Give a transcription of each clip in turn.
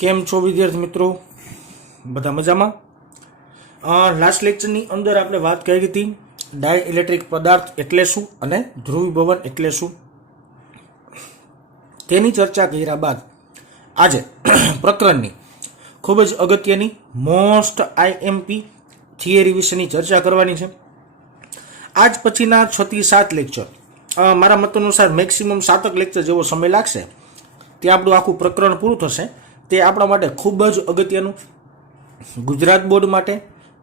કેમ છો વિદ્યાર્થી મિત્રો? બધા મજામાં? લાસ્ટ લેક્ચરની અંદર આપણે વાત કરી હતી ડાયઇલેક્ટ્રિક પદાર્થ એટલે શું અને ધ્રુવીભવન એટલે શું, તેની ચર્ચા કર્યા બાદ આજે પ્રકરણની ખૂબ જ અગત્યની મોસ્ટ આઈએમપી થિયરી વિશેની ચર્ચા કરવાની છે. આજ પછીના 6 થી 7 લેક્ચર, મારા મત અનુસાર મેક્સિમમ 7 લેક્ચર જેવો સમય લાગશે, તે આપણું આખું પ્રકરણ પૂરું થશે. તે આપણા માટે ખૂબ જ અગત્યનું, ગુજરાત બોર્ડ માટે,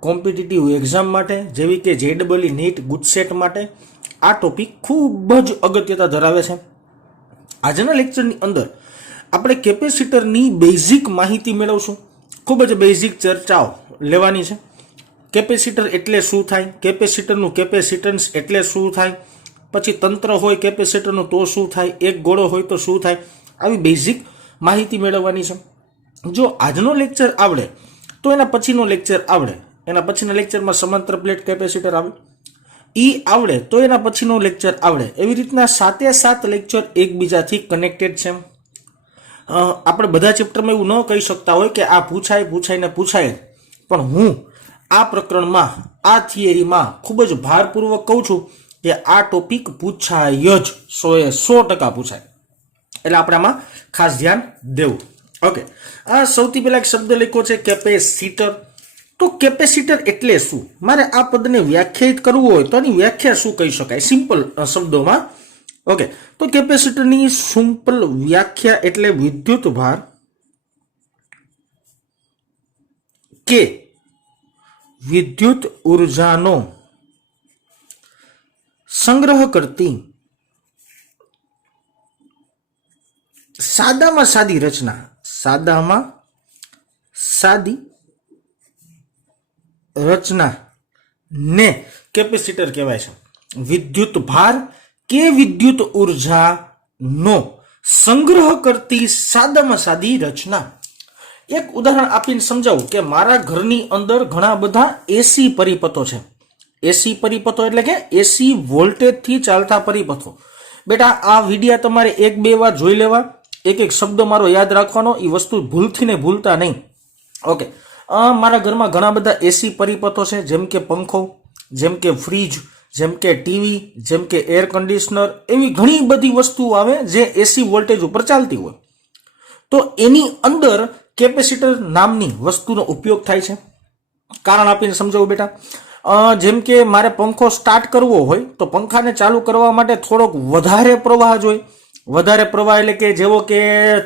કોમ્પિટિટિવ એક્ઝામ માટે જેવી કે JEE નીટ ગુજસેટ માટે આ ટોપિક ખૂબ જ અગત્યતા ધરાવે છે. આજના લેક્ચરની અંદર આપણે કેપેસિટરની બેઝિક માહિતી મેળવશું. ખૂબ જ બેઝિક ચર્ચાઓ લેવાની છે. કેપેસિટર એટલે શું થાય, કેપેસિટરનું કેપેસિટન્સ એટલે શું થાય, પછી તંત્ર હોય કેપેસિટરનું તો શું થાય, એક ગોળો હોય તો શું થાય, આવી બેઝિક માહિતી મેળવવાની છે. જો આજનો લેક્ચર આવડે તો એના પછીનો લેક્ચર આવડે, એના પછીના લેક્ચરમાં સમાંતર પ્લેટ કેપેસિટર આવે, આવડે તો એના પછીનો લેક્ચર આવડે. એવી રીતના 7 લેક્ચર એકબીજાથી કનેક્ટેડ છે. આપણે બધા ચેપ્ટરમાં એવું ન કહી શકતા હોય કે આ પૂછાય ને પૂછાય, પણ હું આ પ્રકરણમાં, આ થિયરીમાં ખૂબ જ ભારપૂર્વક કહું છું કે આ ટોપિક પૂછાય જ, 100% પૂછાય. એટલે આપણે આમાં ખાસ ધ્યાન દેવું. ઓકે, આ સૌથી પહેલા એક શબ્દ લખ્યો છે કેપેસિટર. તો કેપેસિટર એટલે શું? મારે આ પદને વ્યાખ્યાયિત કરવું હોય તો એની વ્યાખ્યા શું કહી શકાય સિમ્પલ શબ્દોમાં? ઓકે, તો કેપેસિટરની સિમ્પલ વ્યાખ્યા એટલે વિદ્યુત ભાર કે વિદ્યુત ઉર્જાનો સંગ્રહ કરતી સાદામાં સાદી રચના, સાદામાં સાદી રચના ને કેપેસિટર કહેવાય છે. વિદ્યુત ભાર કે વિદ્યુત ઉર્જાનો સંગ્રહ કરતી સાદામાં સાદી રચના. એક ઉદાહરણ આપીને સમજાવું કે મારા ઘરની અંદર ઘણા બધા એસી પરિપથો છે. એસી પરિપથો એટલે કે એસી વોલ્ટેજથી ચાલતા પરિપથો. બેટા, આ વિડિયા તમારે 1-2 વાર જોઈ લેવા, એક શબ્દ મારો યાદ રાખવાનો, એ વસ્તુ ભૂલથી ને ભૂલતા નહીં. ઓકે, મારા ઘરમાં ઘણા બધા એસી પરિપથો છે, જેમ કે પંખો, જેમ કે ફ્રીજ, જેમ કે ટીવી, જેમ કે એર કન્ડિશનર, એવી ઘણી બધી વસ્તુઓ આવે જે એસી વોલ્ટેજ ઉપર ચાલતી હોય. તો એની અંદર કેપેસિટર નામની વસ્તુનો ઉપયોગ થાય છે. કારણ આપીને સમજાવું બેટા. જેમ કે મારે પંખો સ્ટાર્ટ કરવો હોય તો પંખાને ચાલુ કરવા માટે થોડોક વધારે પ્રવાહ જોઈએ. વધારે પ્રવાહ એટલે કે જેવો કે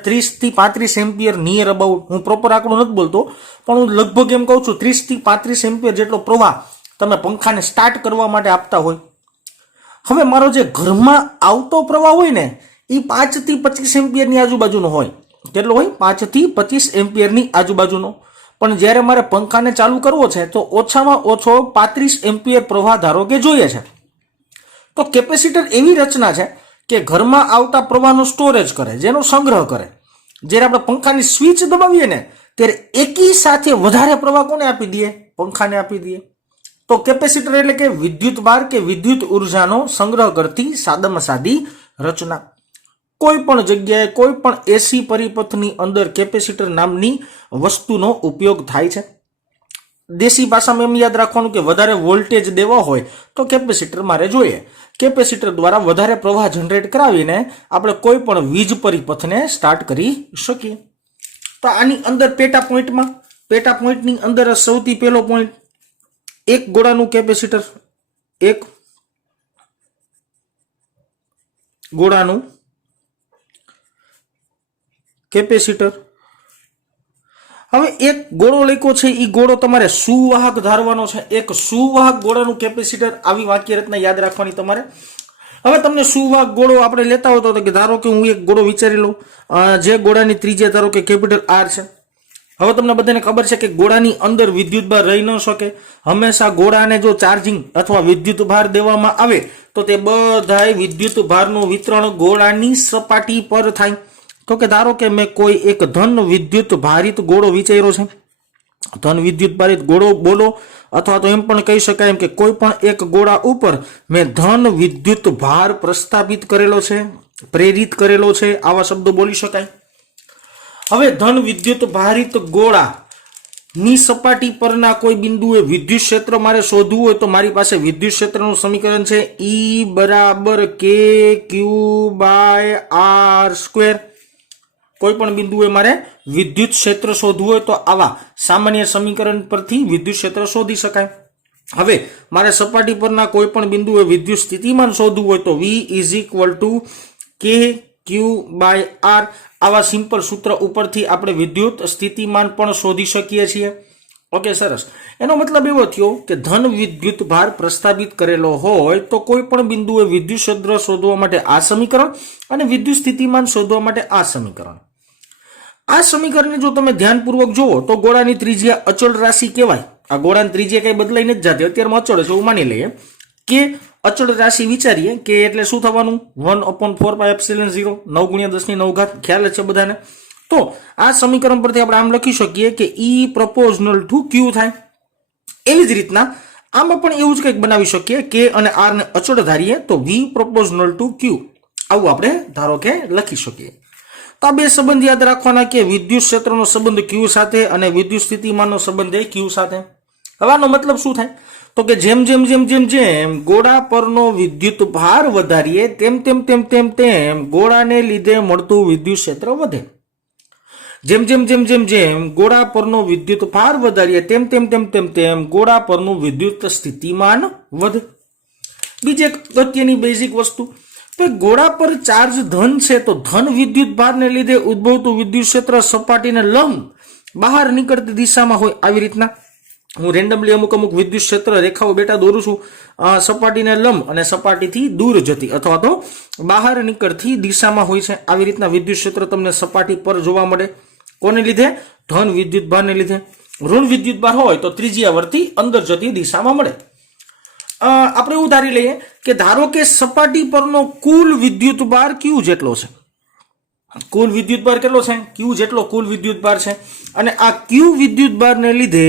30 થી 35 એમ્પિયર નિયર અબાઉટ, હું પ્રોપર આંકડો નથી બોલતો, પણ હું લગભગ એમ કહું છું 30 થી 35 એમ્પિયર જેટલો પ્રવાહ તમે પંખાને સ્ટાર્ટ કરવા માટે આપતા હોય. હવે મારો જે ઘરમાં આવતો પ્રવાહ હોય ને એ 5 થી 25 એમ્પિયરની આજુબાજુનો હોય. કેટલો હોય? 5 થી 25 એમ્પિયરની આજુબાજુનો. પણ જ્યારે મારે પંખાને ચાલુ કરવો છે તો ઓછામાં ઓછો 35 એમ્પિયર પ્રવાહ ધારો કે જોઈએ છે. તો કેપેસિટર એવી રચના છે કે ઘરમાં આવતા પ્રવાહનો સ્ટોરેજ કરે, જેનો સંગ્રહ કરે. જ્યારે આપણે પંખાની સ્વિચ દબાવીએ ને ત્યારે એકી સાથે વધારે પ્રવાહ કોને આપી દઈએ? પંખાને આપી દઈએ. તો કેપેસિટર એટલે કે વિદ્યુત ભાર કે વિદ્યુત ઉર્જાનો સંગ્રહ કરતી સાદામાં સાદી રચના. કોઈ પણ જગ્યાએ, કોઈ પણ એસી પરિપથની અંદર કેપેસિટર નામની વસ્તુનો ઉપયોગ થાય છે. દેશી ભાષામાં એમ યાદ રાખવાનું કે વધારે વોલ્ટેજ દેવા હોય તો કેપેસિટર મારે જોઈએ. કેપેસિટર દ્વારા વધારે પ્રવાહ જનરેટ કરાવીને આપણે કોઈ પણ વીજ પરિપથને સ્ટાર્ટ કરી શકીએ. તો આની અંદર પેટા પોઈન્ટની અંદર સૌથી પહેલો પોઈન્ટ, એક ગોળાનું કેપેસિટર, એક ગોળાનું કેપેસિટર. હવે એક ગોળો લખ્યો છે, એ ગોળો તમારે સુવાહક ધારવાનો છે. એક સુવાહક ગોળાનું કેપેસિટર, આવી વાક્ય રચના યાદ રાખવાની તમારે. હવે તમને સુવાહક ગોળો આપણે લેતા હોય તો કે ધારો કે હું એક ગોળો વિચારી લઉં, જે ગોળાની ત્રિજ્યા ધારો કે કેપિટલ R છે. હવે તમને બધાને ખબર છે કે ગોળાની અંદર વિદ્યુત ભાર રહી ન શકે. હંમેશા ગોળાને જો ચાર્જિંગ અથવા વિદ્યુત ભાર દેવામાં આવે તો તે બધાય વિદ્યુત ભારનું વિતરણ ગોળાની સપાટી પર થાય. તો કે ધારો કે મેં કોઈ એક ધન વિદ્યુત ભારિત ગોળો વિચાર્યો છે. ધન વિદ્યુત ભારિત ગોળો બોલો, અથવા તો એમ પણ કહી શકાય કે કોઈ પણ એક ગોળા ઉપર મેં ધન વિદ્યુત ભાર પ્રસ્થાપિત કરેલો છે, પ્રેરિત કરેલો છે, આવા શબ્દો બોલી શકાય. હવે ધન વિદ્યુત ભારિત ગોળા ની સપાટી પરના કોઈ બિંદુએ વિદ્યુત ક્ષેત્ર મારે શોધવું હોય તો મારી પાસે વિદ્યુત ક્ષેત્રનું સમીકરણ છે E બરાબર કે ક્યુ બાય આર સ્ક્વેર. કોઈ પણ બિંદુએ મારે વિદ્યુત ક્ષેત્ર શોધવું હોય તો આવા સામાન્ય સમીકરણ પરથી વિદ્યુત ક્ષેત્ર શોધી શકાય. હવે મારે સપાટી પરના કોઈ પણ બિંદુએ વિદ્યુત સ્થિતિમાન શોધવું હોય તો V ઇઝ ઇક્વલ ટુ કે ક્યુ બાય આર. આવા સિમ્પલ સૂત્ર ઉપરથી આપણે વિદ્યુત સ્થિતિમાન પણ શોધી શકીએ છીએ. ઓકે, સરસ. એનો મતલબ એવો થયો કે ધન વિદ્યુત ભાર પ્રસ્થાપિત કરેલો હોય તો કોઈ પણ બિંદુએ વિદ્યુત ક્ષેત્ર શોધવા માટે આ સમીકરણ અને વિદ્યુત સ્થિતિમાન શોધવા માટે આ સમીકરણ. આ સમીકરણને જો તમે ધ્યાનપૂર્વક જુઓ તો ગોળાની ત્રિજ્યા અચળ રાશિ કહેવાય. આ ગોળાની ત્રિજ્યા કઈ બદલાઈ નથી જતી, અત્યારમાં અચળ છે એવું માની લઈએ. કે અચળ રાશિ વિચારીએ કે એટલે શું થવાનું 1/4πε0 9 × 10⁹ ખ્યાલ છે બધાને. તો આ સમીકરણ પરથી આપણે આમ લખી શકીએ કે E પ્રોપોર્શનલ ટુ Q થાય. એવી જ રીતના આમાં પણ એવું જ કંઈક બનાવી શકીએ કે અને R ને અચળ ધારીએ તો V પ્રોપોર્શનલ ટુ Q આવું આપણે ધારો કે લખી શકીએ. તો આ બે સંબંધ યાદ રાખવાના કે વિદ્યુત ક્ષેત્રનો સંબંધ Q સાથે અને વિદ્યુત સ્થિતિમાનનો સંબંધ Q સાથે. હવે આનો મતલબ શું થાય તો કે જેમ જેમ જેમ જેમ જેમ ગોળા પરનો વિદ્યુત ભાર વધારીએ તેમ તેમ તેમ તેમ તેમ ગોળાને લીધે મળતું વિદ્યુત ક્ષેત્ર વધે. જેમ જેમ જેમ જેમ જેમ ગોળા પરનો વિદ્યુત ભાર વધારીએ તેમ તેમ તેમ તેમ તેમ ગોળા પરનું વિદ્યુત સ્થિતિમાન વધે. બીજી એક અગત્યની બેઝિક વસ્તુ તો ગોળા પર ચાર્જ ધન છે તો ધન વિદ્યુત ભારને લીધે ઉદ્ભવતું વિદ્યુત ક્ષેત્ર સપાટીને લંબ બહાર નીકળતી દિશામાં હોય. આવી રીતના હું રેન્ડમલી અમુક અમુક વિદ્યુત ક્ષેત્ર રેખાઓ બેટા દોરું છું સપાટીને લંબ અને સપાટીથી દૂર જતી અથવા તો બહાર નીકળતી દિશામાં હોય છે. આવી રીતના વિદ્યુત ક્ષેત્ર તમને સપાટી પર જોવા મળે. કોને લીધે? ધન વિદ્યુત ભારને લીધે. ઋણ વિદ્યુત ભાર હોય તો ત્રિજ્યાવર્તી અંદર જતી દિશામાં મળે. આપણે એવું ધારી લઈએ કે ધારો કે સપાટી પરનો કુલ વિદ્યુત ભાર Q જેટલો છે. કુલ વિદ્યુત ભાર કેટલો છે? Q જેટલો કુલ વિદ્યુત ભાર છે. અને આ Q વિદ્યુત ભારને લીધે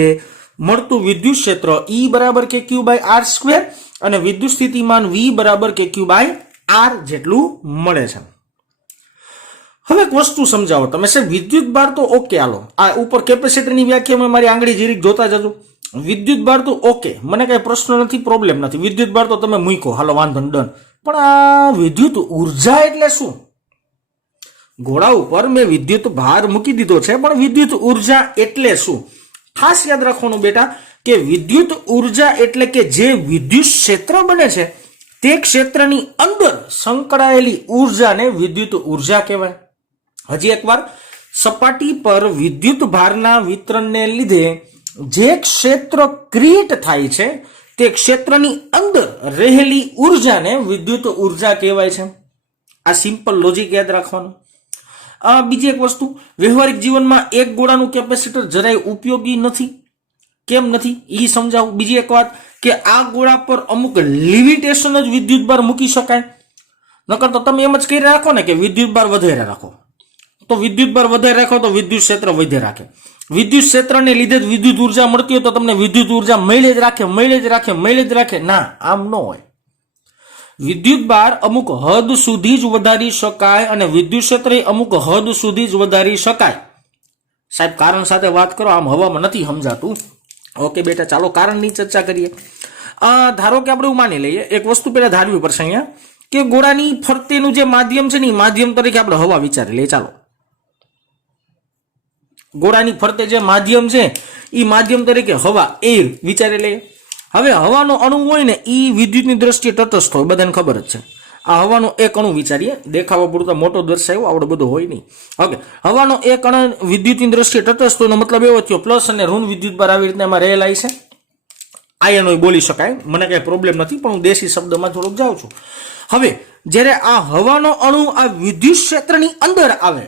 મળતું વિદ્યુત ક્ષેત્ર E બરાબર કે Q બાય આર સ્ક્વેર અને વિદ્યુત સ્થિતિમાન V બરાબર કે Q બાય આર જેટલું મળે છે. હવે એક વસ્તુ સમજાવો તમે સર વિદ્યુત ભાર તો ઓકે હાલો આ ઉપર કેપેસિટરની વ્યાખ્યામાં મારી આંગળી જીરીક જોતા જજો. વિદ્યુત ભાર તો ઓકે મને કઈ પ્રશ્ન નથી, પ્રોબ્લેમ નથી. વિદ્યુત ભાર તો તમે મૂકો હાલો વાંધો ડન. પણ આ વિદ્યુત ઉર્જા એટલે શું? ગોળા ઉપર મેં વિદ્યુત ભાર મૂકી દીધો છે પણ વિદ્યુત ઉર્જા એટલે શું? ખાસ યાદ રાખવાનું બેટા કે વિદ્યુત ઉર્જા એટલે કે જે વિદ્યુત ક્ષેત્ર બને છે તે ક્ષેત્રની અંદર સંકળાયેલી ઉર્જાને વિદ્યુત ઉર્જા કહેવાય. હજી એકવાર, સપાટી પર વિદ્યુત ભારના વિતરણને લીધે જે ક્ષેત્ર ક્રિએટ થાય છે તે ક્ષેત્રની અંદર રહેલી ઉર્જાને વિદ્યુત ઉર્જા કહેવાય છે. આ સિમ્પલ લોજિક યાદ રાખવાનું. બીજી એક વસ્તુ, વ્યવહારિક જીવનમાં એક ગોળાનું કેપેસિટર જરાય ઉપયોગી નથી. કેમ નથી એ સમજાવું. બીજી એક વાત કે આ ગોળા પર અમુક લિમિટેશન જ વિદ્યુત ભાર મૂકી શકાય. નકર તો તમે એમ જ કહી રાખો ને કે વિદ્યુત ભાર વધારે રાખો તો વિદ્યુત ભાર વધારે રાખો તો વિદ્યુત ક્ષેત્ર વધે રાખે. વિદ્યુત ક્ષેત્રને લીધે જ વિદ્યુત ઉર્જા મળતી હોય તો તમને વિદ્યુત ઉર્જા મળી જ રાખે મળી જ રાખે મળી જ રાખે. ના, આમ ન હોય. વિદ્યુત ભાર અમુક હદ સુધી જ વધારી શકાય અને વિદ્યુત ક્ષેત્ર અમુક હદ સુધી જ વધારી શકાય. સાહેબ કારણ સાથે વાત કરો, આમ હવામાં નથી સમજાતું. ઓકે બેટા, ચાલો કારણની ચર્ચા કરીએ. ધારો કે આપણે એવું માની લઈએ, એક વસ્તુ પહેલા ધારવી પડશે અહીંયા કે ગોળાની ફરતેનું જે માધ્યમ છે ને એ માધ્યમ તરીકે આપણે હવા વિચારી લઈએ. ચાલો, ગોળાની ફરતે જે માધ્યમ છે એ માધ્યમ તરીકે હવા એર વિચારી લઈએ. હવે હવાનો અણુ હોય ને એ વિદ્યુતની દ્રષ્ટિએ તટસ્થ હોય, બધાને ખબર જ છે. આ હવાનો એક અણુ વિચારીએ, દેખાવા પૂરતો મોટો દર્શાવ્યો, આવડો બધો હોય નહીં. ઓકે, હવાનો એક અણુ વિદ્યુતની દ્રષ્ટિએ તટસ્થ હોય મતલબ એવો થયો પ્લસ અને ઋણ વિદ્યુત ભાર આવી રીતના એમાં રહેલા છે. આયનો બોલી શકાય, મને કઈ પ્રોબ્લેમ નથી, પણ હું દેશી શબ્દમાં થોડુંક જાઉં છું. હવે જ્યારે આ હવાનો અણુ આ વિદ્યુત ક્ષેત્રની અંદર આવે,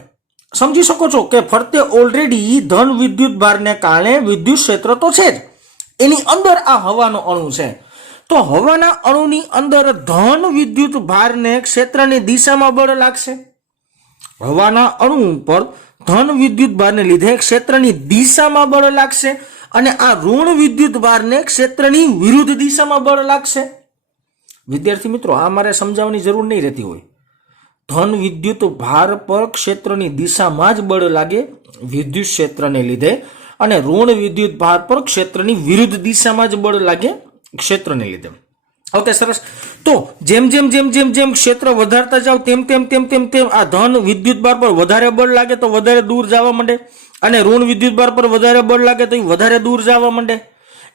સમજી શકો છો કે ફરતે ઓલરેડી ધન વિદ્યુત ભારને કારણે વિદ્યુત ક્ષેત્ર તો છે જ, એની અંદર આ હવાનો અણુ છે. તો હવાના અણુની અંદર ધન વિદ્યુત ભારને ક્ષેત્રની દિશામાં બળ લાગશે. હવાના અણુ પર ધન વિદ્યુત ભારને લીધે ક્ષેત્રની દિશામાં બળ લાગશે અને આ ઋણ વિદ્યુત ભારને ક્ષેત્રની વિરુદ્ધ દિશામાં બળ લાગશે. વિદ્યાર્થી મિત્રો, આ મારે સમજાવવાની જરૂર નહીં રહેતી હોય. ધન વિદ્યુત ભાર પર ક્ષેત્રની દિશામાં જ બળ લાગે વિદ્યુત ક્ષેત્રને લીધે, અને ઋણ વિદ્યુત ભાર પર ક્ષેત્રની વિરુદ્ધ દિશામાં જ બળ લાગે ક્ષેત્રને લીધે. ઓકે, સરસ. તો જેમ જેમ જેમ જેમ જેમ ક્ષેત્ર વધારતા જાવ તેમ તેમ તેમ તેમ તેમ આ ધન વિદ્યુત ભાર પર વધારે બળ લાગે તો વધારે દૂર જવા માંડે, અને ઋણ વિદ્યુત ભાર પર વધારે બળ લાગે તો એ વધારે દૂર જવા માંડે.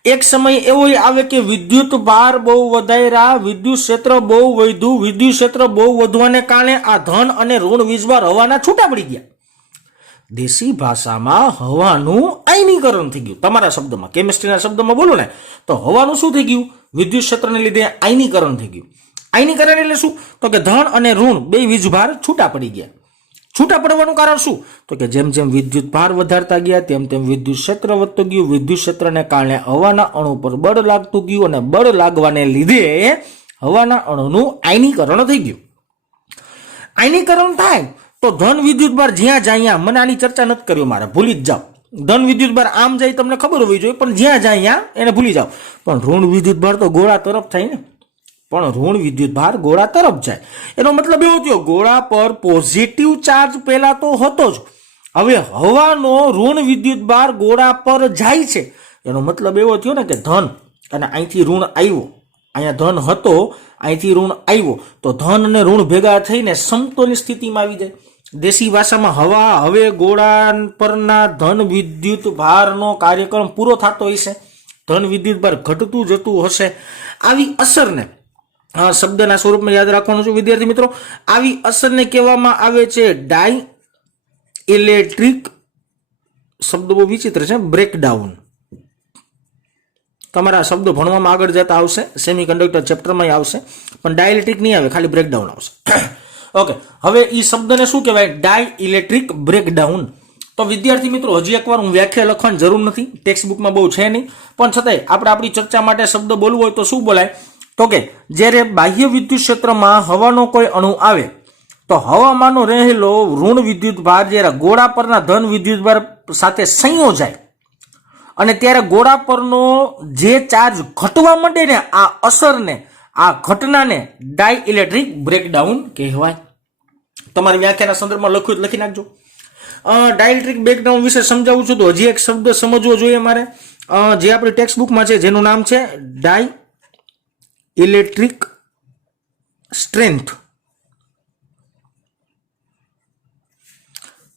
એક સમય એવો આવે કે વિદ્યુત ભાર બહુ વધાર્યા, વિદ્યુત ક્ષેત્ર બહુ વધ્યું, વિદ્યુત ક્ષેત્ર બહુ વધવાને કારણે આ ધન અને ઋણ વીજભાર હવાના છૂટા પડી ગયા. દેશી ભાષામાં હવાનું આયનીકરણ થઈ ગયું. તમારા શબ્દમાં, કેમિસ્ટ્રીના શબ્દમાં બોલો ને તો હવાનું શું થઈ ગયું? વિદ્યુત ક્ષેત્રને લીધે આયનીકરણ થઈ ગયું. આયનીકરણ એટલે શું? તો કે ધન અને ઋણ બે વીજભાર છૂટા પડી ગયા. છૂટા પડવાનું કારણ શું? તો કે જેમ જેમ વિદ્યુત ભાર વધારતા ગયા તેમ તેમ વિદ્યુત ક્ષેત્ર વધતું ગયું. વિદ્યુત ક્ષેત્રને કારણે હવાના અણુ પર બળ લાગતું ગયું, અને બળ લાગવાને લીધે હવાના અણુનું આયનીકરણ થઈ ગયું. આયનીકરણ થાય તો ધન વિદ્યુત ભાર જ્યાં જાય, મને આની ચર્ચા નથી કરી મારે, ભૂલી જ જાઓ. ધન વિદ્યુત ભાર આમ જાય તમને ખબર હોવી જોઈએ, પણ જ્યાં જાય એને ભૂલી જાઓ. પણ ઋણ વિદ્યુત ભાર તો ગોળા તરફ થાય ને, પણ ઋણ વિદ્યુત ભાર ગોળા તરફ જાય. એનો મતલબ એવો થયો, ગોળા પર પોઝિટિવ ચાર્જ પહેલા તો હતો જ, હવે હવાનો ઋણ વિદ્યુત ભાર ગોળા પર જાય છે. એનો મતલબ એવો થયો ને કે ધન અને અહીંથી ઋણ આવ્યો, અહીંયા ધન હતો અહીંથી ઋણ આવ્યો, તો ધન અને ઋણ ભેગા થઈને સમતોલની સ્થિતિમાં આવી જાય. દેશી ભાષામાં હવા હવે ગોળા પરના ધન વિદ્યુત ભારનો કાર્યક્રમ પૂરો થતો હશે, ધન વિદ્યુત ભાર ઘટતું જતું હશે. આવી અસરને શબ્દના સ્વરૂપમાં યાદ રાખવાનું છે વિદ્યાર્થી મિત્રો. આવી અસરને કહેવામાં આવે છે ડાઈ ઇલેક્ટ્રિક, શબ્દ બહુ વિચિત્ર છે, બ્રેકડાઉન. તમારા શબ્દો ભણવામાં આગળ જતા આવશે, સેમિકન્ડક્ટર ચેપ્ટરમાં આવશે, પણ ડાયઇલેક્ટ્રિક નહીં આવે, ખાલી બ્રેકડાઉન આવશે. ઓકે, હવે એ શબ્દને શું કહેવાય? ડાઈ ઇલેક્ટ્રિક બ્રેકડાઉન. તો વિદ્યાર્થી મિત્રો હજી એકવાર હું વ્યાખ્યા લખવાની જરૂર નથી, ટેક્સ્ટ બુકમાં બહુ છે નહીં, પણ છતાંય આપણે આપણી ચર્ચા માટે શબ્દ બોલવો હોય તો શું બોલાય? તો કે જ્યારે બાહ્ય વિદ્યુત ક્ષેત્રમાં હવાનો કોઈ અણુ આવે તો હવામાંનો રહેલો ઋણ વિદ્યુત ભાર જ્યારે ગોળા પરના ધન વિદ્યુત ભાર સાથે સંયોજાય અને ત્યારે ગોળા પરનો જે ચાર્જ ઘટવા માંડે ને, આ અસરને, આ ઘટનાને ડાઈ ઇલેક્ટ્રિક બ્રેકડાઉન કહેવાય. તમારી વ્યાખ્યાના સંદર્ભમાં લખ્યું લખી નાખજો. ડાયઇલેક્ટ્રિક બ્રેકડાઉન વિશે સમજાવું છું તો હજી એક શબ્દ સમજવો જોઈએ મારે, જે આપણી ટેક્સ્ટ બુકમાં છે, જેનું નામ છે ડાઈ ઇલેક્ટ્રિક સ્ટ્રેન્થ.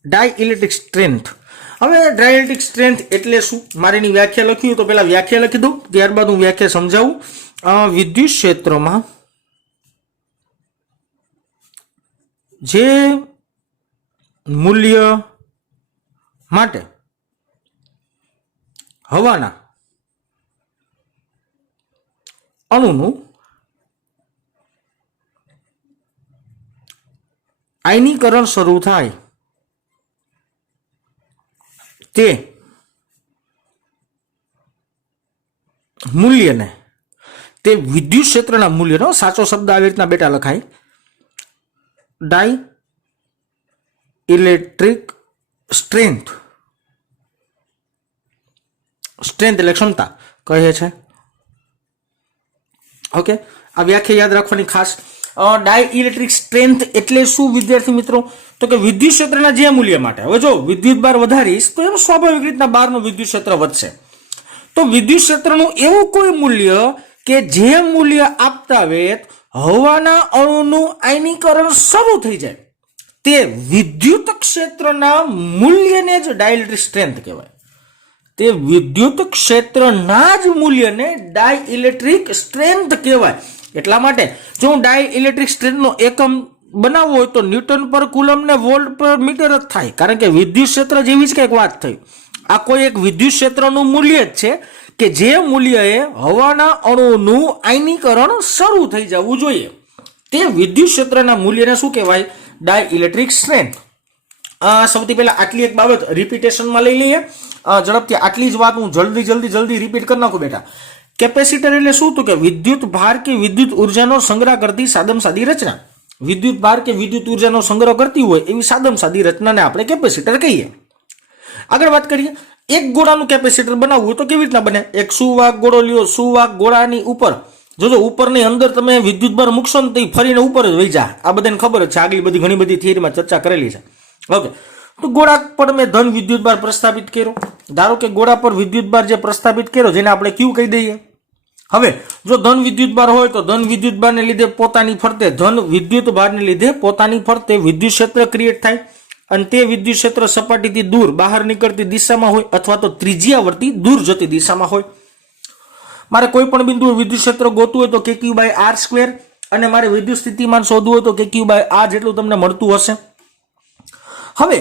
ડાઈ ઇલેક્ટ્રિક સ્ટ્રેન્થ. હવે ડાયઇલેક્ટ્રિક સ્ટ્રેન્થ એટલે શું? મારે એની વ્યાખ્યા લખી તો પહેલા વ્યાખ્યા લખી દઉં, ત્યારબાદ હું વ્યાખ્યા સમજાવું. વિદ્યુત ક્ષેત્રમાં જે મૂલ્ય માટે હવાના અણુનું આયનીકરણ શરૂ થાય તે મૂલ્યને, તે વિદ્યુત ક્ષેત્રના મૂલ્યનો સાચો શબ્દ આવી રીતના બેટા લખાય, ડાઈ ઇલેક્ટ્રિક સ્ટ્રેન્થ. સ્ટ્રેન્થ એટલે ક્ષમતા કહે છે. ઓકે, આ વ્યાખ્યા યાદ રાખવાની ખાસ. ડાઈ ઇલેક્ટ્રિક સ્ટ્રેન્થ એટલે શું વિદ્યાર્થી મિત્રો? તો કે વિદ્યુત ક્ષેત્રના જે મૂલ્ય માટે, હવે જો વિદ્યુત ભાર વધારીશ તો એમ સ્વાભાવિક રીતના બહારનું વિદ્યુત ક્ષેત્ર વધશે, તો વિદ્યુત ક્ષેત્રનું એવું કોઈ મૂલ્ય કે જે મૂલ્ય આપતા વેત હવાના અણુનું આયનીકરણ શરૂ થઈ જાય, તે વિદ્યુત ક્ષેત્રના મૂલ્યને જ ડાઇલેક્ટ્રિક સ્ટ્રેન્થ કહેવાય. તે વિદ્યુત ક્ષેત્રના જ મૂલ્યને ડાઈ ઇલેક્ટ્રિક સ્ટ્રેન્થ કહેવાય. એટલા માટે જો હું ડાઈ ઇલેક્ટ્રિક સ્ટ્રેન્થનો એકમ બનાવવો હોય તો ન્યૂટન પર કુલમ ને વોલ્ટ પર મીટર જ થાય, કારણ કે વિદ્યુત ક્ષેત્ર જેવી જ કંઈક વાત થઈ. આ કોઈ એક વિદ્યુત ક્ષેત્રનું મૂલ્ય જ છે કે જે મૂલ્યએ હવાના અણુનું આયનીકરણ શરૂ થઈ જવું જોઈએ, તે વિદ્યુત ક્ષેત્રના મૂલ્યને શું કહેવાય? ડાઈ ઇલેક્ટ્રિક સ્ટ્રેન્થ. સૌથી પહેલા આટલી એક બાબત રિપીટેશનમાં લઈ લઈએ ઝડપથી. આટલી જ વાત હું જલ્દી રિપીટ કરી નાખું બેટા. કેપેસિટર એટલે શું? તો કે વિદ્યુત ભાર કે વિદ્યુત ઉર્જાનો સંગ્રહ કરતી સાદમ સાદી રચના. વિદ્યુત ભાર કે વિદ્યુત ઉર્જાનો સંગ્રહ કરતી હોય એવી સાદમ સાદી રચનાને આપણે કેપેસિટર કહીએ. આગળ વાત કરીએ, એક ગોળાનું કેપેસિટર બનાવવું તો કેવી રીતના બને? એક સુવાહક ગોળો લ્યો, સુવાહક ગોળાની ઉપર જોજો ઉપરની અંદર તમે વિદ્યુત ભાર મૂકશો ને તો ફરીને ઉપર જ વહી જાય. આ બધાને ખબર જ છે, આગલી બધી ઘણી બધી થિયરીમાં ચર્ચા કરેલી છે. ઓકે, તો ગોળા પર મેં ધન વિદ્યુત ભાર પ્રસ્થાપિત કર્યો. ધારો કે ગોળા પર વિદ્યુત ભાર જે પ્રસ્થાપિત કર્યો જેને આપણે ક્યુ કહી દઈએ. હવે જો ધન વિદ્યુત ભાર હોય તો ધન વિદ્યુત ભારને લીધે પોતાની ફરતે ધન વિદ્યુત ભારને લીધે પોતાની ફરતે વિદ્યુત ક્ષેત્ર ક્રિએટ થાય અને તે વિદ્યુત ક્ષેત્ર સપાટીથી દૂર બહાર નીકળતી દિશામાં હોય અથવા તો ત્રિજ્યાવર્તી દૂર જતી દિશામાં હોય. મારે કોઈ પણ બિંદુએ વિદ્યુત ક્ષેત્ર ગોતવું હોય તો KQ બાય R સ્ક્વેર અને મારે વિદ્યુત સ્થિતિમાન શોધવું હોય તો KQ બાય R જેટલું તમને મળતું હશે. હવે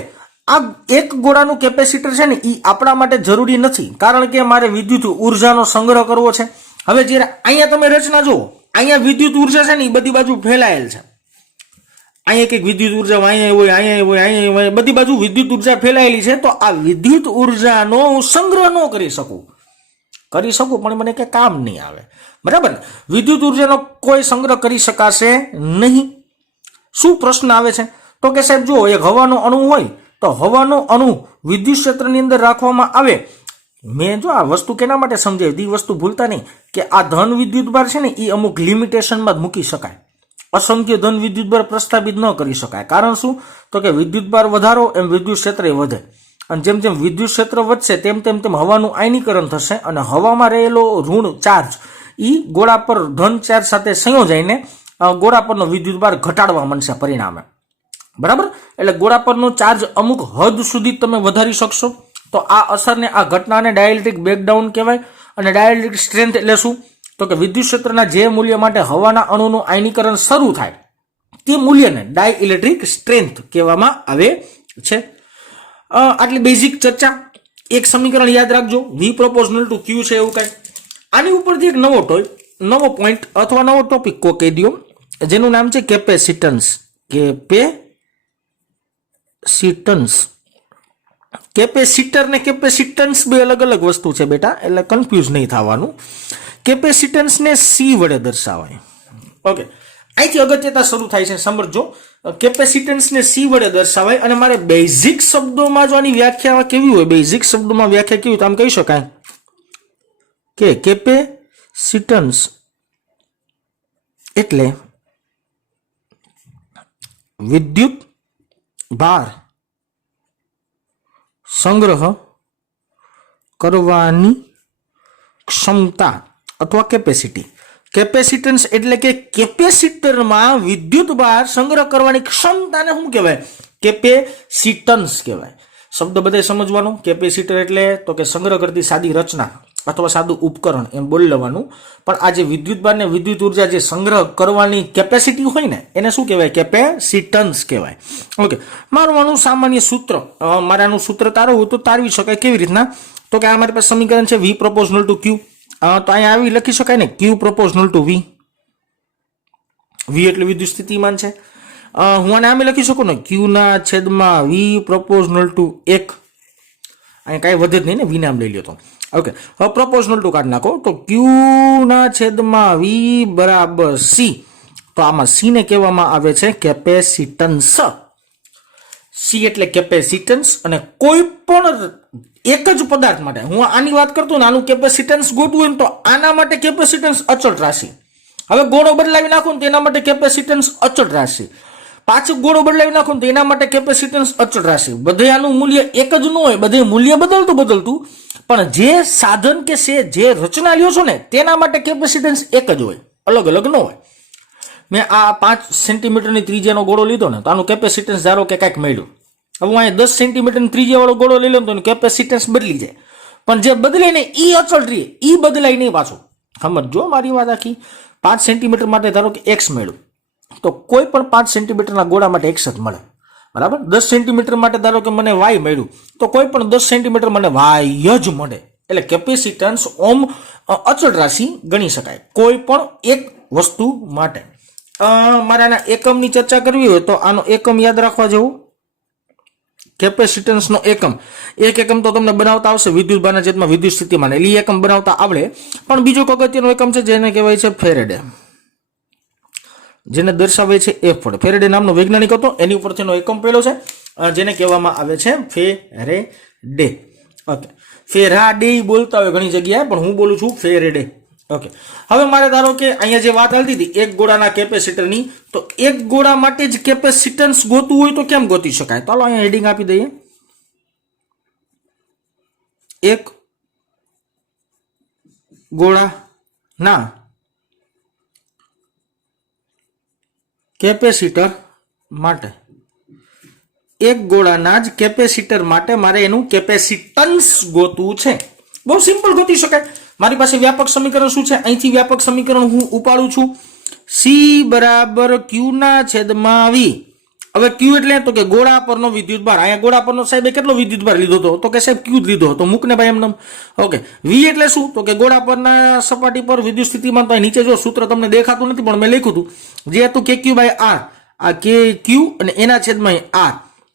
આ એક ગોળાનું કેપેસિટર છે ને એ આપણા માટે જરૂરી નથી, કારણ કે મારે વિદ્યુત ઉર્જાનો સંગ્રહ કરવો છે. હવે જ્યારે અહીંયા તમે રચના જુઓ, અહીંયા વિદ્યુત ઉર્જા છે ને એ બધી બાજુ ફેલાયેલ છે. અહીંયા કંઈક વિદ્યુત ઉર્જા અહીંયા હોય, અહીંયા હોય, અહીંયા હોય, બધી બાજુ વિદ્યુત ઉર્જા ફેલાયેલી છે. તો આ વિદ્યુત ઉર્જાનો હું સંગ્રહ ન કરી શકું પણ મને કે કામ નહીં આવે. બરાબર ને? વિદ્યુત ઉર્જાનો કોઈ સંગ્રહ કરી શકાશે નહીં. શું પ્રશ્ન આવે છે તો કે સાહેબ જો એક હવાનો અણુ હોય તો હવાનો અણુ વિદ્યુત ક્ષેત્રની અંદર રાખવામાં આવે. મેં જો આ વસ્તુ કેના માટે સમજાવી એ વસ્તુ ભૂલતા નહીં કે આ ધન વિદ્યુત ભાર છે ને એ અમુક લિમિટેશનમાં જ મૂકી શકાય. અસંખ્ય ધન વિદ્યુત ભાર પ્રસ્થાપિત ન કરી શકાય. કારણ શું તો કે વિદ્યુત ભાર વધારો એમ વિદ્યુત ક્ષેત્ર વધે અને જેમ જેમ વિદ્યુત ક્ષેત્ર વધશે તેમ તેમ તેમ હવાનું આયનીકરણ થશે અને હવામાં રહેલો ઋણ ચાર્જ એ ગોળા પર ધન ચાર્જ સાથે સંયોજાઈને ગોળા પરનો વિદ્યુત ભાર ઘટાડવા માંડશે પરિણામે. બરાબર? એટલે ગોળા પરનો ચાર્જ અમુક હદ સુધી તમે વધારી શકશો. તો આ અસરને આ ઘટનાને ડાયઇલેક્ટ્રિક બ્રેકડાઉન કહેવાય. અને ડાયઇલેક્ટ્રિક સ્ટ્રેન્થ એટલે શું તો કે વિદ્યુત ક્ષેત્રના જે મૂલ્ય માટે હવાના અણુનું આયનીકરણ શરૂ થાય તે મૂલ્યને ડાયઇલેક્ટ્રિક સ્ટ્રેન્થ કહેવામાં આવે છે. આટલી બેઝિક ચર્ચા. એક સમીકરણ યાદ રાખજો, V પ્રોપોર્શનલ ટુ Q છે એવું કંઈ. આની ઉપરથી એક નવો પોઈન્ટ અથવા નવો ટોપિક કો કહી દો જેનું નામ છે કેપેસિટન્સ. કેપેસિટર ને કેપેસિટન્સ બે અલગ અલગ વસ્તુ છે બેટા, એટલે કન્ફ્યુઝ નહીં થવાનું. કેપેસિટન્સ ને C વડે દર્શાવાય. ઓકે, અહીંથી અગત્યતા શરૂ થાય છે. સમજો, કેપેસિટન્સ ને C વડે દર્શાવાય અને મારે બેઝિક શબ્દોમાં જો આની વ્યાખ્યા કેવી હોય, બેઝિક શબ્દોમાં વ્યાખ્યા કેવી તો આમ કહી શકાય કે કેપેસિટન્સ એટલે વિદ્યુત ભાર સંગ્રહ કરવાની ક્ષમતા અથવા કેપેસિટી. કેપેસિટન્સ એટલે કે કેપેસિટરમાં વિદ્યુત ભાર સંગ્રહ કરવાની ક્ષમતાને શું કહેવાય? કેપેસિટન્સ કહેવાય. શબ્દ બધે સમજવાનો. કેપેસિટર એટલે તો કે સંગ્રહ કરતી સાદી રચના અથવા સાદું ઉપકરણ એમ બોલી લેવાનું. પણ આ જે વિદ્યુત ભાર ને વિદ્યુત ઉર્જા જે સંગ્રહ કરવાની કેપેસિટી હોય ને એને શું કહેવાય? કેપેસિટન્સ કહેવાય. ઓકે, મારું આનું સામાન્ય સૂત્ર, મારે આનું સૂત્ર તારવું તો તારવી શકાય. કેવી રીતના તો કે આ મારી પાસે સમીકરણ છે V પ્રોપોર્શનલ ટુ Q. તો અહીંયા આવી લખી શકાય ને Q proportional two V. V એટલે વિદ્યુત સ્થિતિમાન છે. હું આને આમે લખી શકું ને Q ના છેદમાં V પ્રોપોર્શનલ ટુ 1. અહીંયા કાંઈ વધે જ નહીં ને, V નામ લઈ લ્યો તો. ઓકે, હવે પ્રોપોર્શનલ ટુ કાઢી નાખો તો Q ના છેદમાં V બરાબર C. તો આમાં C ને કહેવામાં આવે છે કેપેસિટન્સ. C એટલે કેપેસિટન્સ. અને કોઈ પણ એક જ પદાર્થ માટે હું આની વાત કરતો ને આનું કેપેસિટન્સ ગોતવું હોય તો આના માટે કેપેસિટન્સ અચળ રાશિ. હવે ગોળો બદલાવી નાખો ને તેના માટે કેપેસિટન્સ અચળ રાશિ. પાછું ગોળો બદલાવી નાખો ને તેના માટે કેપેસિટન્સ અચળ રાશિ. બધે આનું મૂલ્ય એક જ ન હોય, બધે મૂલ્ય બદલતું પણ જે સાધન કે જે રચના લ્યો છો ને તેના માટે કેપેસિટન્સ એક જ હોય, અલગ અલગ ન હોય. મેં આ 5 સેન્ટીમીટરની ત્રિજ્યાનો ગોળો લીધો ને તો આનું કેપેસિટન્સ ધારો કે કાંઈક મળ્યું. હવે હું અહીંયા 10 સેન્ટીમીટરની ત્રિજ્યાવાળો ગોળો લઈ લઉં તો એનું કેપેસિટન્સ બદલી જાય. પણ જે બદલે ને એ અચળ રહે, એ બદલાય નહીં પાછું. સમજો મારી વાત આખી. 5 સેન્ટીમીટર માટે ધારો કે X મળ્યું તો કોઈ પણ 5 સેન્ટીમીટરના ગોળા માટે X જ મળે. બરાબર? 10 સેન્ટીમીટર માટે ધારો કે મને Y મળ્યું તો કોઈ પણ 10 સેન્ટીમીટર મને Y જ મળે. એટલે કેપેસિટન્સ ઓમ અચળ રાશિ ગણી શકાય કોઈ પણ એક વસ્તુ માટે. મારે આના એકમની ચર્ચા કરવી હોય તો આનો એકમ યાદ રાખવા જેવું. કેપેસિટન્સનો એકમ, એક એકમ તો તમને બનાવતા આવશે વિદ્યુત ભારના છેદમાં વિદ્યુત સ્થિતિમાન, એટલે એકમ બનાવતા આવડે. પણ બીજો અગત્યનો એકમ છે જેને કહેવાય છે ફેરેડે, જેને દર્શાવે છે F વડે. ફેરેડે નામનો વૈજ્ઞાનિક હતો, એની ઉપરથીનો એકમ પહેલો છે જેને કહેવામાં આવે છે ફેરેડે. ઓકે, ફેરાડે બોલતા હોય ઘણી જગ્યાએ, પણ હું બોલું છું ફેરેડે. ઓકે, હવે મારે ધારો કે અહીંયા જે વાત ચાલતી હતી એક ગોળાના કેપેસિટરની, તો એક ગોળા માટે જ કેપેસિટન્સ ગોતવું હોય તો કેમ ગોતી શકાય? ચાલો અહીંયા હેડિંગ આપી દઈએ, એક ગોળાના કેપેસિટર માટે, એક ગોળાના જ કેપેસિટર માટે મારે એનું કેપેસિટન્સ ગોતવું છે. બહુ સિમ્પલ ગોતી શકાય. મારી પાસે વ્યાપક સમીકરણ શું છે? અહીંથી વ્યાપક સમીકરણ હું ઉપાડું છું, સી બરાબર ક્યુ ના છેદમાં વી. હવે ક્યુ એટલે તો કે ગોળા પરનો વિદ્યુત ભાર. અહીંયા ગોળા પરનો સાહેબ કેટલો વિદ્યુત ભાર લીધો હતો? તો કે સાહેબ ક્યુ લીધો હતો. મૂકને ભાઈ એમને. ઓકે, વી એટલે શું? તો કે ગોળા પરના સપાટી પર વિદ્યુત સ્થિતિમાન. તો નીચે જો સૂત્ર તમને દેખાતું નથી પણ મેં લખ્યું હતું, જે હતું કે ક્યુ બાય આર. આ કે ક્યુ અને એના છેદમાં આર,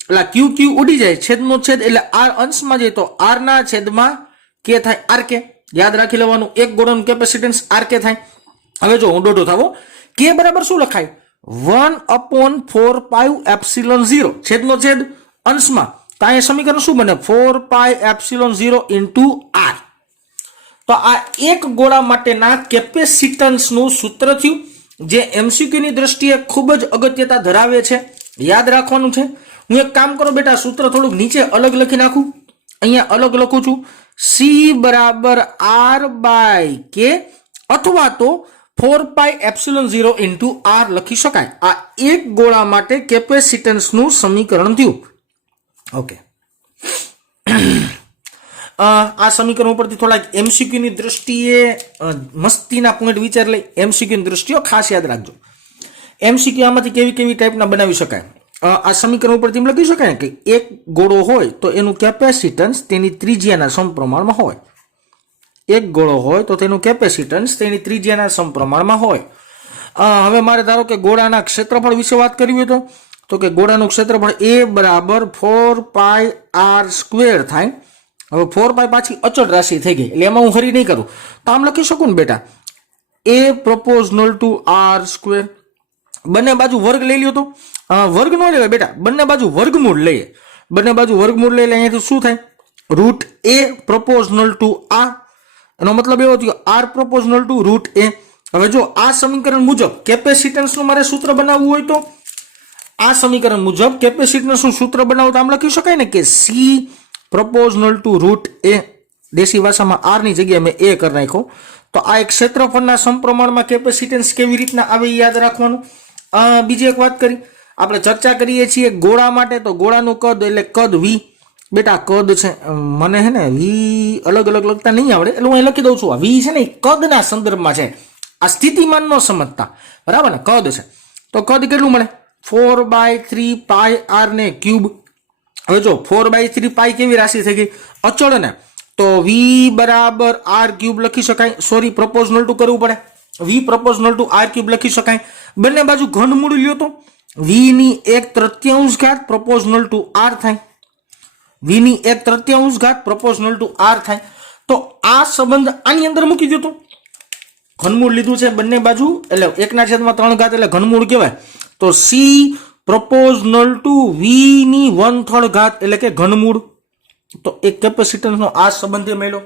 એટલે ક્યુ ક્યુ ઉડી જાય, છેદનો છેદ એટલે આર અંશમાં જાય તો આર ના છેદમાં કે થાય આર કે. યાદ રાખી લેવાનું, એક ગોળાનું કેપેસિટન્સ આર કે થાય. હવે જો હું દોઢો થાવો, કે બરાબર શું લખાય? 1/4πε0, છેદનો છેદ અંશમાં. તો અહીંયા સમીકરણ શું બને? 4πε0 ઇન્ટુ આર. તો આ એક ગોળા માટેના કેપેસિટન્સનું સૂત્ર થયું, જે એમસીક્યુ ની દ્રષ્ટિએ ખૂબ જ અગત્યતા ધરાવે છે. યાદ રાખવાનું છે. હું એક કામ કરો બેટા, સૂત્ર થોડુંક નીચે અલગ લખી નાખું. અહીંયા અલગ લખું છું, સી બરાબર આર બાય કે, અથવા તો 4πε0 ઇન્ટુ આર લખી શકાય. આ એક ગોળા માટે કેપેસિટન્સનું સમીકરણ થયું. ઓકે, આ સમીકરણ ઉપરથી થોડાક એમસીક્યુ ની દ્રષ્ટિએ મસ્તીના પોઈન્ટ વિચાર લઈ. એમસીક્યુ ની દ્રષ્ટિએ ખાસ યાદ રાખજો. એમસીક્યુ આમાંથી કેવી કેવી ટાઈપના બનાવી શકાય? આ સમીકરણ ઉપરથી એમ લખી શકાય કે એક ગોળો હોય તો એનું કેપેસિટન્સ તેની ત્રિજ્યાના સમપ્રમાણમાં હોય. એક ગોળો હોય તો તેનું કેપેસિટન્સ તેની ત્રિજ્યાના સમપ્રમાણમાં હોય. હવે મારે ધારો કે ગોળાના ક્ષેત્રફળ વિશે વાત કરવી હોય તો કે ગોળાનું ક્ષેત્રફળ એ બરાબર 4πr² થાય. હવે 4π પાછી અચળ રાશિ થઈ ગઈ, એટલે એમાં હું હરી નહીં કરું. તો આમ લખી શકું ને બેટા, એ પ્રોપોઝનલ ટુ r². બંને બાજુ વર્ગ લઈ લ્યો તો વર્ગ નો લેવાય બેટા, બંને બાજુ વર્ગમૂળ લઈએ. બંને બાજુ વર્ગમૂળ લઈ લે, અહીંયાથી શું થાય? √a proportional to r. એનો મતલબ એવો થયો r પ્રોપોઝનલ ટુ √a. હવે જો આ સમીકરણ મુજબ કેપેસિટન્સનું મારે સૂત્ર બનાવવું હોય તો આ સમીકરણ મુજબ કેપેસિટન્સનું સૂત્ર બનાવવું તો આમ લખી શકાય ને કે સી પ્રોપોઝનલ ટુ √a. દેશી ભાષામાં r ની જગ્યાએ મેં a કરી નાખ્યો. તો આ એક ક્ષેત્રફળના સમપ્રમાણમાં કેપેસિટન્સ કેવી રીતના આવે યાદ રાખવાનું. બીજી એક વાત કરી, આપણે ચર્ચા કરીએ છીએ ગોળા માટે, તો ગોળાનું કદ એટલે કદ વી. બેટા કદ છે, મને હે ને વી અલગ અલગ લખતા નહીં આવડે, એટલે હું અહીં લખી દઉં છું. આ વી છે ને કદના સંદર્ભમાં છે, આ સ્થિતિમાન ન સમજતા, બરાબર ને? કદ છે તો કદ કેટલું મળે? 4/3πr ને ક્યુબ. હવે જો 4/3π કેવી રાશિ થઈ ગઈ? અચળ ને. તો વી બરાબર r³ લખી શકાય. સોરી, પ્રોપોઝનલ ટુ કરવું પડે. વી પ્રોપોઝનલ ટુ r³ લખી શકાય. બંને બાજુ ઘનમૂળ લ્યો તો વી ની 1/3 પ્રોપોઝનલ ટુ r થાય. વી ની 1/3 પ્રોપોઝનલ ટુ r થાય. તો આ સંબંધ આની અંદર મૂકી દો તો ઘનમૂળ લીધું છે બંને બાજુ, એટલે 1/3 એટલે ઘનમૂળ કહેવાય. તો સી પ્રોપોઝનલ ટુ વી ની 1/3 એટલે કે ઘનમૂળ. તો એક કેપેસિટન્સનો આ સંબંધ મળ્યો.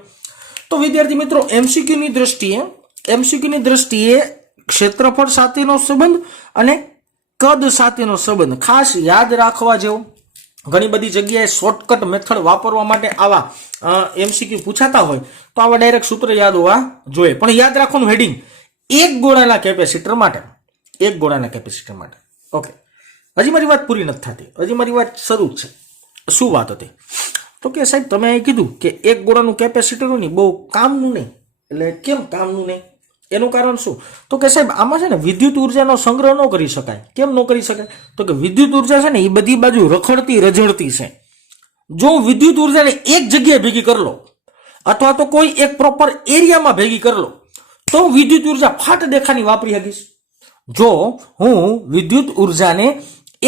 તો વિદ્યાર્થી મિત્રો, એમસીક્યુ ની દ્રષ્ટિએ ક્ષેત્રફળ સાથેનો સંબંધ અને કદ સાથેનો સંબંધ ખાસ યાદ રાખવા જેવો. ઘણી બધી જગ્યાએ શોર્ટકટ મેથડ વાપરવા માટે આવા એમસીક્યુ પૂછાતા હોય તો આવા ડાયરેક્ટ સૂત્ર યાદ હોવા જોઈએ. પણ યાદ રાખવાનું હેડિંગ એક ગોળાના કેપેસિટર માટે. એક ગોળાના કેપેસિટર માટે. ઓકે, હજી મારી વાત પૂરી નથી થતી, હજી મારી વાત શરૂ છે. શું વાત હતી? તો કે સાહેબ તમે અહીં કીધું કે એક ગોળાનું કેપેસિટર નહીં, બહુ કામનું નહીં. એટલે કેમ કામનું નહીં? એનું કારણ શું? તો કે સાહેબ આમાં છે ને વિદ્યુત ઉર્જાનો સંગ્રહ ન કરી શકાય. કેમ ન કરી શકાય? તો કે વિદ્યુત ઉર્જા છે ને એ બધી બાજુ રખડતી રઝળતી છે. જો વિદ્યુત ઉર્જાને એક જગ્યાએ ભેગી કરી લો અથવા તો કોઈ એક પ્રોપર એરિયામાં ભેગી કરી લો તો વિદ્યુત ઉર્જા ફાટ દેખાની વાપરી શકીશ. જો હું વિદ્યુત ઉર્જાને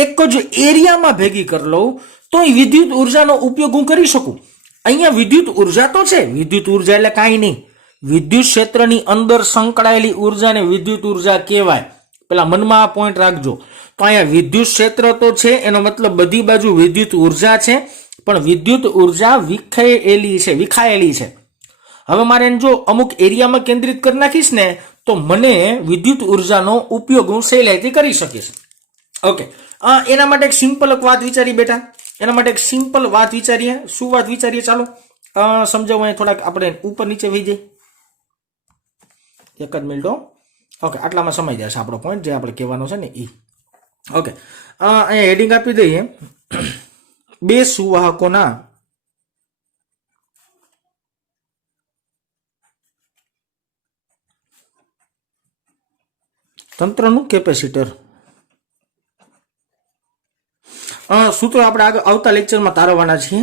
એક જ એરિયામાં ભેગી કરી લઉં તો એ વિદ્યુત ઉર્જાનો ઉપયોગ હું કરી શકું. અહીંયા વિદ્યુત ઉર્જા તો છે, વિદ્યુત ઉર્જા એટલે કાંઈ નહીં, વિદ્યુત ક્ષેત્રની અંદર સંકળાયેલી ઉર્જાને વિદ્યુત ઉર્જા કહેવાય. પેલા મનમાં આ પોઈન્ટ રાખજો. તો અહીંયા વિદ્યુત ક્ષેત્ર તો છે, એનો મતલબ બધી બાજુ વિદ્યુત ઉર્જા છે, પણ વિદ્યુત ઉર્જા વિખાયેલી છે. હવે મારે એને જો અમુક એરિયામાં કેન્દ્રિત કરી નાખીશ ને તો મને વિદ્યુત ઉર્જાનો ઉપયોગ હું સહેલાઈથી કરી શકીશ. ઓકે, એના માટે એક સિમ્પલ વાત વિચારી બેટા, એના માટે એક સિમ્પલ વાત વિચારીએ. શું વાત વિચારીએ? ચાલો સમજાવું. અહીંયા થોડાક આપણે ઉપર નીચે વહી જઈએ. એક જ મિનિટ. ઓકે, આટલામાં સમાઈ જશે આપણો પોઈન્ટ જે આપણે કહેવાનો છે ને એ. ઓકે, અહીંયા હેડિંગ આપી દઈએ, બે સુવાહકોના તંત્રનું કેપેસિટર. સૂત્રો આપણે આગળ આવતા લેક્ચરમાં તારવવાના છીએ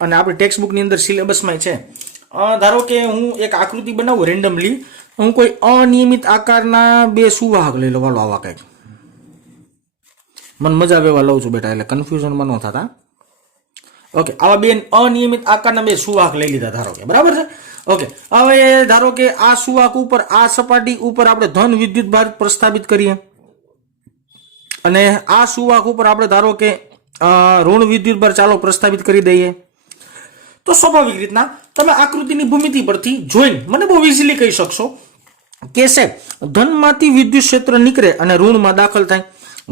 અને આપણે ટેક્સ્ટ બુકની અંદર સિલેબસમાં છે. ધારો કે હું એક આકૃતિ બનાવું રેન્ડમલી, હું કોઈ અનિયમિત આકારના બે સુવાહક લઈ લો. વાલો આવા કંઈક મને મજા આવે એવા લઉં છું બેટા, એટલે કન્ફ્યુઝનમાં ન થતા. ઓકે, આવા બે અનિયમિત આકારના બે સુવાહક લઈ લીધા ધારો કે, બરાબર છે. ઓકે, હવે ધારો કે આ સુવાહક ઉપર, આ સપાટી ઉપર આપણે ધન વિદ્યુત ભાર પ્રસ્થાપિત કરીએ અને આ સુવાહક ઉપર આપણે ધારો કે ઋણ વિદ્યુત ભાર ચાલો પ્રસ્થાપિત કરી દઈએ. તો સ્વાભાવિક રીતના તમે આકૃતિની ભૂમિતિ પરથી જોઈને મને બહુ ઇઝીલી કહી શકશો કે સાહેબ ધનમાંથી વિદ્યુત ક્ષેત્ર નીકળે અને ઋણમાં દાખલ થાય,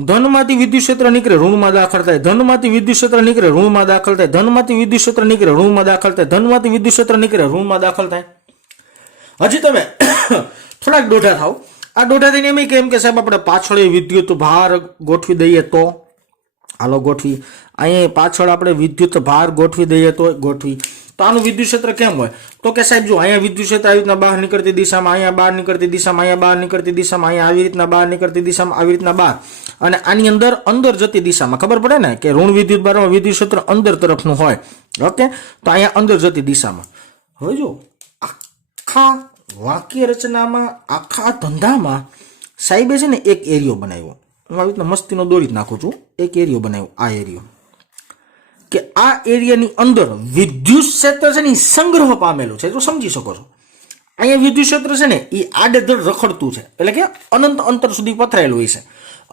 ધનમાંથી વિદ્યુત ક્ષેત્ર નીકળે ઋણમાં દાખલ થાય, ધનમાંથી વિદ્યુત ક્ષેત્ર નીકળે ઋણમાં દાખલ થાય, ધનમાંથી વિદ્યુત ક્ષેત્ર નીકળે ઋણમાં દાખલ થાય, ધનમાંથી વિદ્યુત ક્ષેત્ર નીકળે ઋણમાં દાખલ થાય. હજી તમે થોડાક દોઢા થાવ. આ દોઢા થઈને એમ કેમ કે સાહેબ આપણે પાછળ વિદ્યુત ભાર ગોઠવી દઈએ તો હાલો ગોઠવી, અહીંયા પાછળ આપણે વિદ્યુત ભાર ગોઠવી દઈએ તો ગોઠવી. તો આનું વિદ્યુત ક્ષેત્ર કેમ હોય? તો કે સાહેબ જો અહીંયા વિદ્યુત ક્ષેત્ર આવી રીતના બહાર નીકળતી દિશામાં, અહીંયા બહાર નીકળતી દિશામાં, અહીંયા બહાર નીકળતી દિશામાં, અહીંયા આવી રીતના બહાર નીકળતી દિશામાં, આવી રીતના બહાર, અને આની અંદર જતી દિશામાં ખબર પડે ને કે ઋણ વિદ્યુત ભારમાં વિદ્યુત ક્ષેત્ર અંદર તરફનું હોય. ઓકે, તો અહીંયા અંદર જતી દિશામાં. હવે જો આખા વાક્ય રચનામાં, આખા ધંધામાં સાહેબે છે ને એક એરિયો બનાવ્યો. હું આવી રીતના મસ્તીનો દોરી જ નાખું છું. એક એરિયો બનાવ્યો, આ એરિયો, કે આ એરિયાની અંદર વિદ્યુત ક્ષેત્ર છે ને સંગ્રહ પામેલું છે. તો સમજી શકો છો અહીંયા વિદ્યુત ક્ષેત્ર છે ને એ આડેધડ રખડતું છે, એટલે કે અનંત અંતર સુધી પથરાયેલું હોય છે.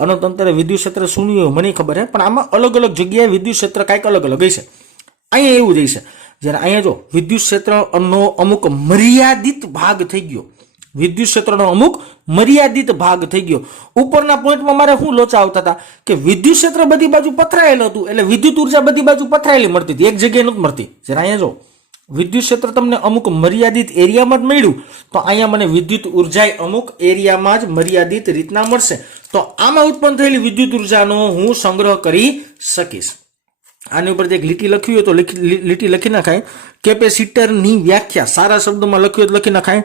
અનંત અંતરે વિદ્યુત ક્ષેત્ર શું હોય મને ખબર છે, પણ આમાં અલગ અલગ જગ્યાએ વિદ્યુત ક્ષેત્ર કાંઈક અલગ અલગ હશે. અહીંયા એવું જ હશે. જ્યારે અહીંયા જો વિદ્યુત ક્ષેત્રનો અમુક મર્યાદિત ભાગ થઈ ગયો, વિદ્યુત ક્ષેત્રનો અમુક મર્યાદિત ભાગ થઈ ગયો. ઉપરના પોઈન્ટમાં મારે શું લોચા આવતા હતા કે વિદ્યુત ક્ષેત્ર બધી બાજુ પથરાયેલું હતું, એટલે વિદ્યુત ઉર્જા બધી બાજુ પથરાયેલી મળતી હતી, એક જગ્યાએ નથી મળતી. જ્યારે અહીંયા જો વિદ્યુત ક્ષેત્ર તમને અમુક મર્યાદિત એરિયામાં જ મળ્યું, તો અહીંયા મને વિદ્યુત ઉર્જા અમુક એરિયામાં જ મર્યાદિત રીતના મળશે. તો આમાં ઉત્પન્ન થયેલી વિદ્યુત ઉર્જાનો હું સંગ્રહ કરી શકીશ. આની ઉપર એક લીટી લખવી હોય તો લીટી લખી નખાય. કેપેસિટરની વ્યાખ્યા સારા શબ્દોમાં લખ્યું તો લખી નખાય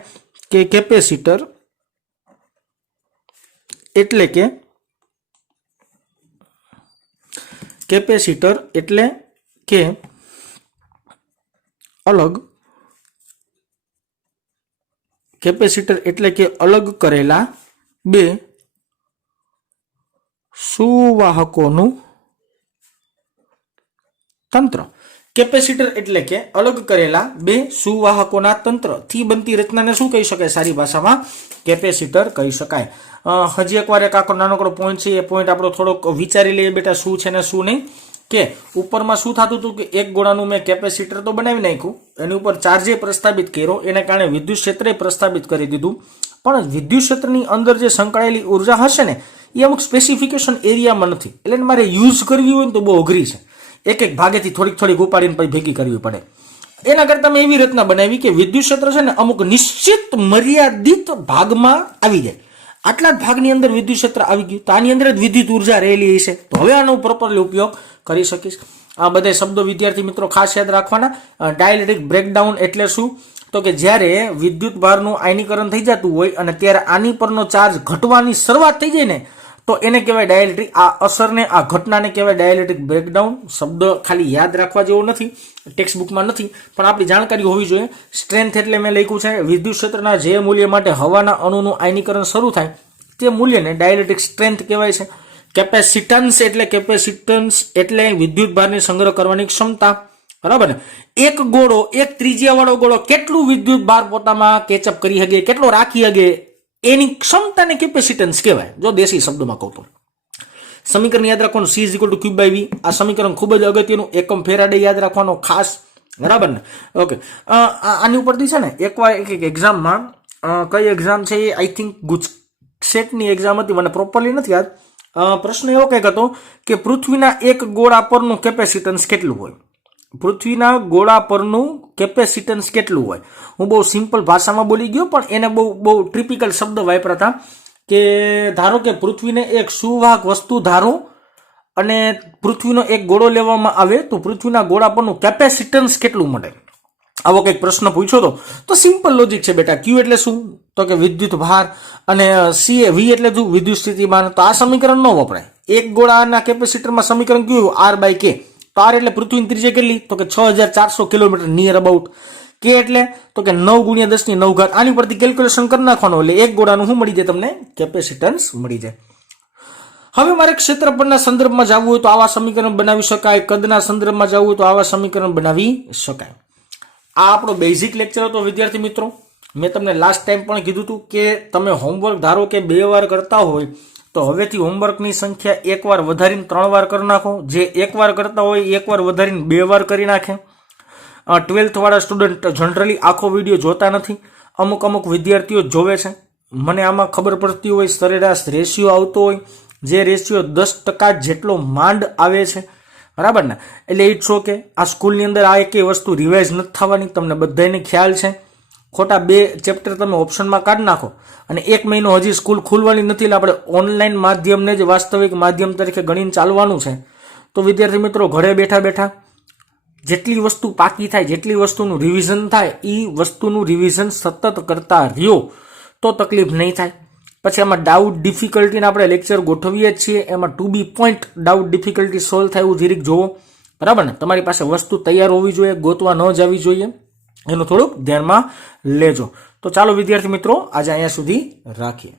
કે કેપેસિટર એટલે કે અલગ, કેપેસિટર એટલે કે અલગ કરેલા બે સુવાહકોનું તંત્ર. કેપેસિટર એટલે કે અલગ કરેલા બે સુવાહકોના તંત્રથી બનતી રચનાને શું કહી શકાય? સારી ભાષામાં કેપેસિટર કહી શકાય. હજી એકવાર એક આખો નાનકડો પોઈન્ટ છે, એ પોઈન્ટ આપણો થોડોક વિચારી લઈએ બેટા, શું છે ને શું નહીં. કે ઉપરમાં શું થતું હતું કે એક ગોળાનું મેં કેપેસિટર તો બનાવી નાખ્યું, એની ઉપર ચાર્જે પ્રસ્થાપિત કર્યો, એને કારણે વિદ્યુત ક્ષેત્રે પ્રસ્થાપિત કરી દીધું, પણ વિદ્યુત ક્ષેત્રની અંદર જે સંકળાયેલી ઉર્જા હશે ને એ અમુક સ્પેસિફિકેશન એરિયામાં નથી, એટલે મારે યુઝ કરવી હોય ને તો બહુ અઘરી છે. એક એક ભાગેથી થોડીક ઉપાડીને પછી ભેગી કરવી પડે. એના કરતા મેં એવી રચના બનાવી કે વિદ્યુત ક્ષેત્ર છે ને અમુક નિશ્ચિત મર્યાદિત ભાગમાં આવી જાય. આટલા જ ભાગની અંદર વિદ્યુત ક્ષેત્ર આવી ગયું, તો આની અંદર જ વિદ્યુત ઉર્જા રહેલી હશે, તો હવે આનો પ્રોપરલી ઉપયોગ કરી શકીશ. આ બધા શબ્દો વિદ્યાર્થી મિત્રો ખાસ યાદ રાખવાના. ડાયલેક્ટ્રિક બ્રેકડાઉન એટલે શું? તો કે જ્યારે વિદ્યુત ભારનું આયનીકરણ થઈ જતું હોય અને ત્યારે આની પરનો ચાર્જ ઘટવાની શરૂઆત થઈ જાય ને તો એને કહેવાય ડાયલેક્ટ્રિક. આ અસરને, આ ઘટનાને કહેવાય ડાયલેક્ટ્રિક બ્રેકડાઉન. શબ્દ ખાલી યાદ રાખવા જેવો નથી, ટેક્સ્ટ બુકમાં નથી, પણ આપણી જાણકારી હોવી જોઈએ. સ્ટ્રેન્થ એટલે મેં લખ્યું છે વિદ્યુત ક્ષેત્રના જે મૂલ્ય માટે હવાના અણુનું આયનીકરણ શરૂ થાય તે મૂલ્યને ડાયલેક્ટ્રિક સ્ટ્રેન્થ કહેવાય છે. કેપેસિટન્સ એટલે વિદ્યુત ભારને સંગ્રહ કરવાની ક્ષમતા, બરાબર ને? એક ગોળો, એક ત્રિજ્યાવાળો ગોળો કેટલું વિદ્યુત ભાર પોતામાં કેચઅપ કરી શકે, કેટલો રાખી શકે, એની ક્ષમતાને કેપેસિટન્સ કહેવાય. જો દેશી શબ્દોમાં કહું તો સમીકરણ યાદ રાખવાનું, C = Q/V. આ સમીકરણ ખૂબ જ અગત્યનું. એકમ ફેરાડે યાદ રાખવાનો ખાસ. બરાબર ને? ઓકે, આની ઉપરથી છે ને એકવાર એક એક્ઝામમાં કઈ એક્ઝામ છે એ આઈ થિંક ગુજસેટની એક્ઝામ હતી, મને પ્રોપરલી નથી યાદ. પ્રશ્ન એવો કંઈક હતો કે પૃથ્વીના એક ગોળા પરનું કેપેસિટન્સ કેટલું હોય? પૃથ્વીના ગોળા પરનું કેપેસિટન્સ કેટલું હોય? હું બહુ સિમ્પલ ભાષામાં બોલી ગયો, પણ એને બહુ ટ્રિપિકલ શબ્દ વાપર્યા હતા કે ધારો કે પૃથ્વીને એક સુવાહક વસ્તુ ધારો અને પૃથ્વીનો એક ગોળો લેવામાં આવે તો પૃથ્વીના ગોળા પરનું કેપેસિટન્સ કેટલું મળે? આવો કંઈક પ્રશ્ન પૂછ્યો તો સિમ્પલ લોજિક છે બેટા. ક્યુ એટલે શું? તો કે વિદ્યુત ભાર, અને સી એ વી એટલે શું? વિદ્યુત સ્થિતિમાન. તો આ સમીકરણ ન વપરાય. એક ગોળાના કેપેસિટરમાં સમીકરણ કયું? આર બાય કે. તો આર એટલે પૃથ્વીની ત્રિજ્યા કેટલી? તો કે 6400 કિલોમીટર નિયર અબાઉટ. કે એટલે તો કે 9 × 10⁹. આની પરથી કેલ્ક્યુલેશન કરી નાખવાનું એટલે એક ગોળાનું શું મળી જાય તમને? કેપેસિટન્સ મળી જાય. હવે મારે ક્ષેત્રફળના સંદર્ભમાં જવું હોય તો આવા સમીકરણ બનાવી શકાય, કદના સંદર્ભમાં જવું હોય તો આવા સમીકરણ બનાવી શકાય. આ આપણો બેઝિક લેક્ચર હતો વિદ્યાર્થી મિત્રો. મેં તમને લાસ્ટ ટાઈમ પણ કીધું હતું કે તમે હોમવર્ક ધારો કે 2 વાર કરતા હોય તો હવેથી હોમવર્કની સંખ્યા 1 વાર વધારીને 3 વાર કરી નાખો. જે 1 વાર કરતા હોય 1 વાર વધારીને 2 વાર કરી નાખે. 12th વાળા સ્ટુડન્ટ જનરલી આખો વિડીયો જોતા નથી, અમુક વિદ્યાર્થીઓ જોવે છે. મને આમાં ખબર પડતી હોય સરેરાશ રેશિયો આવતો હોય, જે રેશિયો 10% જેટલો માંડ આવે છે, બરાબર ને? એટલે ઇટ્સ ઓકે. આ સ્કૂલની અંદર આ એકેય વસ્તુ રિવાઇઝ નથી થવાની, તમને બધાને ખ્યાલ છે. ખોટા 2 ચેપ્ટર તમે ઓપ્શનમાં કાઢી નાખો અને 1 મહિનો હજી સ્કૂલ ખુલવાની નથી એટલે આપણે ઓનલાઈન માધ્યમને જ વાસ્તવિક માધ્યમ તરીકે ગણીને ચાલવાનું છે. તો વિદ્યાર્થી મિત્રો ઘરે બેઠા બેઠા જેટલી વસ્તુ પાકી થાય, જેટલી વસ્તુનું રિવિઝન થાય, એ વસ્તુનું રિવિઝન સતત કરતા રહ્યો તો તકલીફ નહીં થાય. પછી આમાં ડાઉટ ડિફિકલ્ટીને આપણે લેક્ચર ગોઠવીએ જ છીએ, એમાં ટુ બી પોઈન્ટ ડાઉટ ડિફિકલ્ટી સોલ્વ થાય એવું જીરીક જોવો, બરાબર ને? તમારી પાસે વસ્તુ તૈયાર હોવી જોઈએ, ગોતવા ન જવી જોઈએ, એનું થોડુંક ધ્યાનમાં લેજો. તો ચાલો વિદ્યાર્થી મિત્રો આજે અહીંયા સુધી રાખીએ.